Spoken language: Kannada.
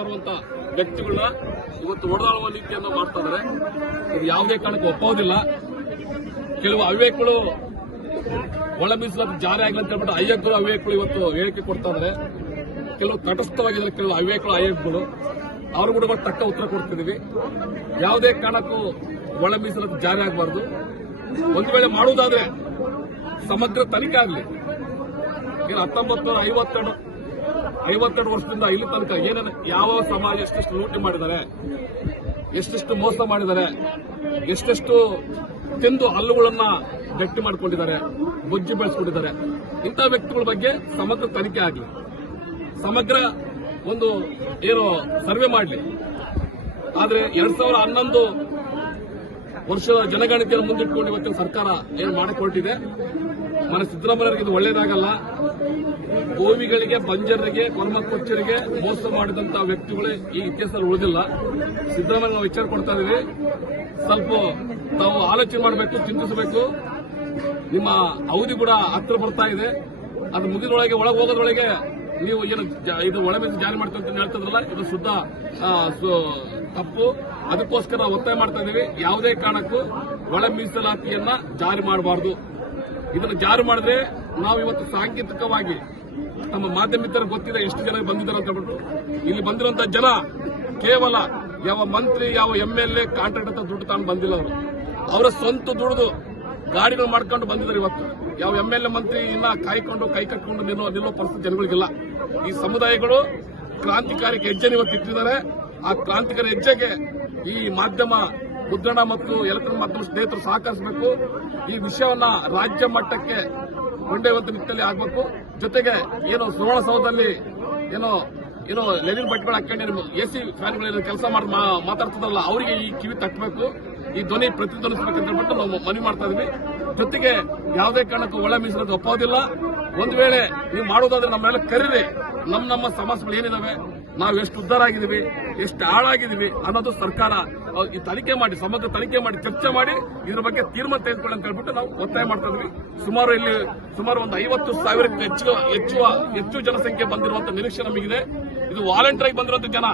ಬರುವಂತ ವ್ಯಕ್ತಿಗಳನ್ನ ಇವತ್ತು ಹೊಡೆದಾಳುವ ನೀತಿಯನ್ನು ಮಾಡ್ತಾ ಇದ್ದಾರೆ ಇದು ಯಾವುದೇ ಕಾರಣಕ್ಕೂ ಒಪ್ಪೋದಿಲ್ಲ. ಕೆಲವು ಅವಿವೇಕಗಳು ಒಳ ಮೀಸಲಾತಿ ಜಾರಿ ಆಗಲಿ ಅಂತ ಹೇಳ್ಬಿಟ್ಟು ಅಯ್ಯಕ್ಕಳು ಅವಿವೇಕಗಳು ಇವತ್ತು ಹೇಳಿಕೆ ಕೊಡ್ತಾ ಇದ್ದಾರೆ ಕೆಲವು ತಟಸ್ಥವಾಗಿದ್ದಾರೆ ಕೆಲವು ಅವಿವೇಕಗಳು ಅಯ್ಯಕ್ಕಗಳು ಅವರು ಕೂಡ ತಕ್ಕ ಉತ್ತರ ಕೊಡ್ತಿದೀವಿ. ಯಾವುದೇ ಕಾರಣಕ್ಕೂ ಒಳ ಮೀಸಲಾತಿ ಜಾರಿ ಆಗಬಾರ್ದು. ಒಂದು ವೇಳೆ ಮಾಡುವುದಾದ್ರೆ ಸಮಗ್ರ ತನಿಖೆ ಆಗಲಿ. ಹತ್ತೊಂಬತ್ತು ನೂರ ಐವತ್ತೆರಡು ಐವತ್ತೆರಡು ವರ್ಷದಿಂದ ಇಲ್ಲಿ ತನಕ ಏನೇನು ಯಾವ ಸಮಾಜ ಎಷ್ಟೆಷ್ಟು ಲೂಟಿ ಮಾಡಿದ್ದಾರೆ, ಎಷ್ಟೆಷ್ಟು ಮೋಸ ಮಾಡಿದ್ದಾರೆ, ಎಷ್ಟೆಷ್ಟು ತಿಂದು ಹಲ್ಲುಗಳನ್ನ ಗಟ್ಟಿ ಮಾಡಿಕೊಂಡಿದ್ದಾರೆ, ಬುಜ್ಜಿ ಬೆಳೆಸ್ಕೊಂಡಿದ್ದಾರೆ, ಇಂಥ ವ್ಯಕ್ತಿಗಳ ಬಗ್ಗೆ ಸಮಗ್ರ ತನಿಖೆ ಆಗಲಿ. ಸಮಗ್ರ ಒಂದು ಏನು ಸರ್ವೆ ಮಾಡಲಿ. ಆದರೆ ಎರಡ್ ಸಾವಿರದ ಹನ್ನೊಂದು ವರ್ಷದ ಜನಗಣತಿಯನ್ನು ಮುಂದಿಟ್ಟುಕೊಂಡು ಇವತ್ತಿನ ಸರ್ಕಾರ ಏನು ಮಾಡಿಕೊಟ್ಟಿದೆ? ಮನೆ ಸಿದ್ದರಾಮಯ್ಯರಿಗೆ ಇದು ಒಳ್ಳೇದಾಗಲ್ಲ. ಗೋವಿಗಳಿಗೆ ಬಂಜರಿಗೆ ಕೊರಮಕೊಚ್ಚರಿಗೆ ಮೋಸ ಮಾಡಿದಂತಹ ವ್ಯಕ್ತಿಗಳೇ ಈ ಇತಿಹಾಸದಲ್ಲಿ ಉಳಿದಿಲ್ಲ. ಸಿದ್ದರಾಮಯ್ಯ ನಾವು ವಿಚಾರ ಕೊಡ್ತಾ ಇದೀವಿ. ಸ್ವಲ್ಪ ತಾವು ಆಲೋಚನೆ ಮಾಡಬೇಕು, ಚಿಂತಿಸಬೇಕು. ನಿಮ್ಮ ಅವಧಿ ಕೂಡ ಹತ್ತಿರ ಬರ್ತಾ ಇದೆ. ಅದು ಮುಗಿದೊಳಗೆ, ಒಳಗೆ ಹೋಗೋದ್ರೊಳಗೆ ನೀವು ಏನು ಇದು ಒಳ ಮೀಸಲು ಜಾರಿ ಮಾಡ್ತೀವಿ ಅಂತ ಹೇಳ್ತಿದ್ರಲ್ಲ, ಇದು ಶುದ್ಧ ತಪ್ಪು. ಅದಕ್ಕೋಸ್ಕರ ಒತ್ತಾಯ ಮಾಡ್ತಾ ಇದ್ದೀವಿ ಯಾವುದೇ ಕಾರಣಕ್ಕೂ ಒಳ ಮೀಸಲಾತಿಯನ್ನ ಜಾರಿ ಮಾಡಬಾರದು. ಇದನ್ನು ಜಾರಿ ಮಾಡಿದ್ರೆ ನಾವು ಇವತ್ತು ಸಾಂಕೇತಿಕವಾಗಿ ನಮ್ಮ ಮಾಧ್ಯಮಿತರ ಗೊತ್ತಿದೆ ಎಷ್ಟು ಜನ ಬಂದಿದ್ದಾರೆ ಅಂತ ಹೇಳ್ಬಿಟ್ಟು. ಇಲ್ಲಿ ಬಂದಿರುವಂತಹ ಜನ ಕೇವಲ ಯಾವ ಮಂತ್ರಿ, ಯಾವ ಎಂ ಎಲ್ ಎ ಕಾಂಟ್ರಾಕ್ಟ್ ಅಂತ ದುಡ್ಡು ತಾನು ಬಂದಿಲ್ಲ ಅವರು. ಅವರ ಸ್ವಂತ ದುಡಿದು ಗಾಡಿಗಳು ಮಾಡ್ಕೊಂಡು ಬಂದಿದ್ದಾರೆ ಇವತ್ತು. ಯಾವ ಎಂ ಎಲ್ ಎ ಮಂತ್ರಿ ಇನ್ನ ಕಾಯ್ಕೊಂಡು, ಕೈ ಕಟ್ಕೊಂಡು ನಿಲ್ಲೋ ನಿಲ್ಲೋ ಪರಿಸ್ಥಿತಿ ಜನಗಳಿಗಿಲ್ಲ. ಈ ಸಮುದಾಯಗಳು ಕ್ರಾಂತಿಕಾರಿಕ ಹೆಜ್ಜೆನ ಇವತ್ತು ಇಟ್ಟಿದ್ದಾರೆ. ಆ ಕ್ರಾಂತಿಕಾರಿ ಹೆಜ್ಜೆಗೆ ಈ ಮಾಧ್ಯಮ, ಮುದ್ರಣ ಮತ್ತು ಎಲೆಕ್ಟ್ರಾನಿಕ್ ಮಾಧ್ಯಮ ಸ್ನೇಹಿತರು ಸಹಕರಿಸಬೇಕು. ಈ ವಿಷಯವನ್ನ ರಾಜ್ಯ ಮಟ್ಟಕ್ಕೆ ಕೊಂಡೊಯ್ಯುವಂತ ನಿಟ್ಟಿನಲ್ಲಿ ಆಗಬೇಕು. ಜೊತೆಗೆ ಏನು ಸುವರ್ಣಸೌಧದಲ್ಲಿ ಏನೋ ಏನೋ ಲೆನಿನ್ ಬಟ್ಟೆಗಳು ಹಾಕೊಂಡು ಎಸಿ ಫ್ಯಾನ್ಗಳು ಕೆಲಸ ಮಾಡಿ ಮಾತಾಡ್ತದಲ್ಲ ಅವರಿಗೆ ಈ ಕಿವಿ ತಟ್ಟಬೇಕು. ಈ ಧ್ವನಿ ಪ್ರತಿಧ್ವನಿಸಬೇಕಂತ ಹೇಳ್ಬಿಟ್ಟು ನಾವು ಮನವಿ ಮಾಡ್ತಾ ಇದೀವಿ. ಜೊತೆಗೆ ಯಾವುದೇ ಕಾರಣಕ್ಕೂ ಒಳ ಮೀಸಲಾತಿ ಒಪ್ಪೋದಿಲ್ಲ. ಒಂದು ವೇಳೆ ನೀವು ಮಾಡೋದಾದ್ರೆ ನಮ್ಮ ಮೇಲೆ ಕರೀರಿ. ನಮ್ಮ ನಮ್ಮ ಸಮಸ್ಯೆಗಳು ಏನಿದಾವೆ? ನಾವು ಎಷ್ಟು ಉದ್ದಾರ ಆಗಿದ್ದೀವಿ? ಎಷ್ಟು ಹಾಳಾಗಿದ್ದೀವಿ ಅನ್ನೋದು ಸರ್ಕಾರ ಈ ತನಿಖೆ ಮಾಡಿ, ಸಮಗ್ರ ತನಿಖೆ ಮಾಡಿ, ಚರ್ಚೆ ಮಾಡಿ ಇದ್ರ ಬಗ್ಗೆ ತೀರ್ಮಾನ ತೆಗೆದುಕೊಳ್ಳಿ ಅಂತ ಹೇಳ್ಬಿಟ್ಟು ನಾವು ಒತ್ತಾಯ ಮಾಡ್ತಾ ಇದ್ವಿ. ಸುಮಾರು ಇಲ್ಲಿ ಸುಮಾರು ಒಂದು ಐವತ್ತು ಸಾವಿರಕ್ಕೂ ಹೆಚ್ಚು ಹೆಚ್ಚು ಹೆಚ್ಚು ಜನಸಂಖ್ಯೆ ಬಂದಿರುವಂತ ನಿರೀಕ್ಷೆ ನಮಗಿದೆ. ಇದು ವಾಲಂಟಿಯರ್ ಆಗಿ ಬಂದಿರುವಂತ ಜನ.